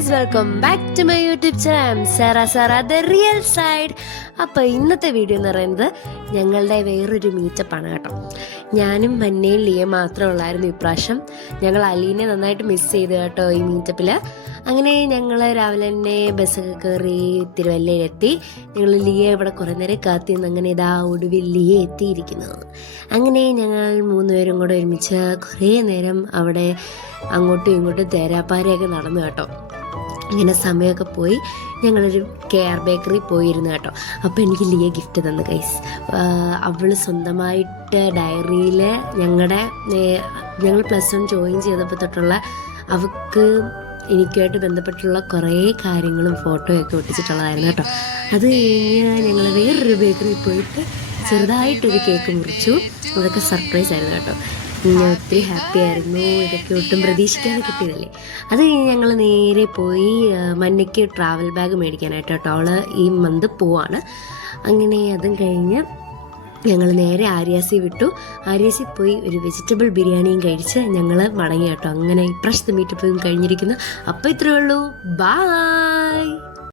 Guys, welcome back to my YouTube channel Sara the real side. അപ്പോൾ ഇന്നത്തെ video എന്ന് പറയുന്നത് ഞങ്ങളുടെ വേറൊരു മീറ്റപ്പാണ് കേട്ടോ. ഞാനും മന്നയും ലിയ മാത്രമേ ഉള്ളായിരുന്നു ഇപ്രാവശ്യം. ഞങ്ങൾ അലീനെ നന്നായിട്ട് മിസ് ചെയ്തു കേട്ടോ ഈ മീറ്റപ്പിൽ. അങ്ങനെ ഞങ്ങൾ രാവിലെ തന്നെ ബസ്സൊക്കെ കയറി തിരുവല്ലയിലെത്തി. ഞങ്ങൾ ലിയ ഇവിടെ കുറേ നേരം കാത്തിന്ന്. അങ്ങനെ ഇതാ ഒടുവിൽ ലിയ എത്തിയിരിക്കുന്നു. അങ്ങനെ ഞങ്ങൾ മൂന്നുപേരും കൂടെ ഒരുമിച്ച് കുറേ നേരം അവിടെ അങ്ങോട്ടും ഇങ്ങോട്ടും തേരാപ്പാരയൊക്കെ നടന്നു കേട്ടോ. ഇങ്ങനെ സമയമൊക്കെ പോയി ഞങ്ങളൊരു കെയർ ബേക്കറി പോയിരുന്നു കേട്ടോ. അപ്പോൾ എനിക്ക് ലിയ ഗിഫ്റ്റ് തന്നു ഗൈസ്. അവൾ സ്വന്തമായിട്ട് ഡയറിയിൽ ഞങ്ങൾ +1 ജോയിൻ ചെയ്തപ്പോൾ തൊട്ടുള്ള അവൾക്ക് എനിക്കായിട്ട് ബന്ധപ്പെട്ടുള്ള കുറേ കാര്യങ്ങളും ഫോട്ടോയൊക്കെ ഒട്ടിച്ചിട്ടുള്ളതായിരുന്നു കേട്ടോ. അത് കഴിഞ്ഞ് ഞങ്ങൾ വേറൊരു ബേക്കറിയിൽ പോയിട്ട് ചെറുതായിട്ടൊരു കേക്ക് മുറിച്ചു. അതൊക്കെ സർപ്രൈസ് ആയിരുന്നു കേട്ടോ. ഞാൻ ഒത്തിരി ഹാപ്പി ആയിരുന്നു. ഇതൊക്കെ ഒട്ടും പ്രതീക്ഷിക്കാതെ കിട്ടിയതല്ലേ. അത് കഴിഞ്ഞ് ഞങ്ങൾ നേരെ പോയി മന്നയ്ക്ക് ട്രാവൽ ബാഗ് മേടിക്കാനായിട്ട് കേട്ടോ. അവൾ ഈ മന്ത് പോവാണ്. അങ്ങനെ അതും കഴിഞ്ഞ് ഞങ്ങൾ നേരെ ആര്യാസി വിട്ടു. ആര്യാസി പോയി ഒരു വെജിറ്റബിൾ ബിരിയാണിയും കഴിച്ച് ഞങ്ങൾ മടങ്ങി കേട്ടോ. അങ്ങനെ ഇപ്രാവശ്യത്തെ മീറ്റപ്പും കഴിഞ്ഞിരിക്കുന്നു. അപ്പോൾ ഇത്രയേ ഉള്ളൂ. ബായ്.